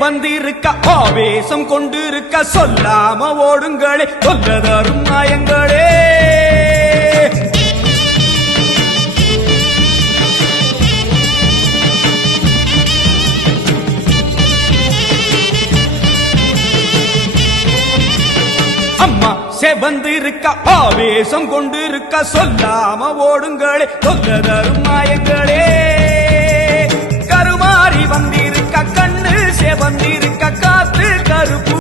செவந்திருக்க ஆவேசம் கொண்டிருக்க சொல்லாம ஓடுங்களே சொல்லதரும் மாயங்களே. அம்மா செவந்திருக்க ஆவேசம் கொண்டிருக்க சொல்லாம ஓடுங்களே சொல்லதரும் மாயங்களே. கருமாறி வந்திருக்க கண்ணு செவந்திருக்க காத்து கருப்பு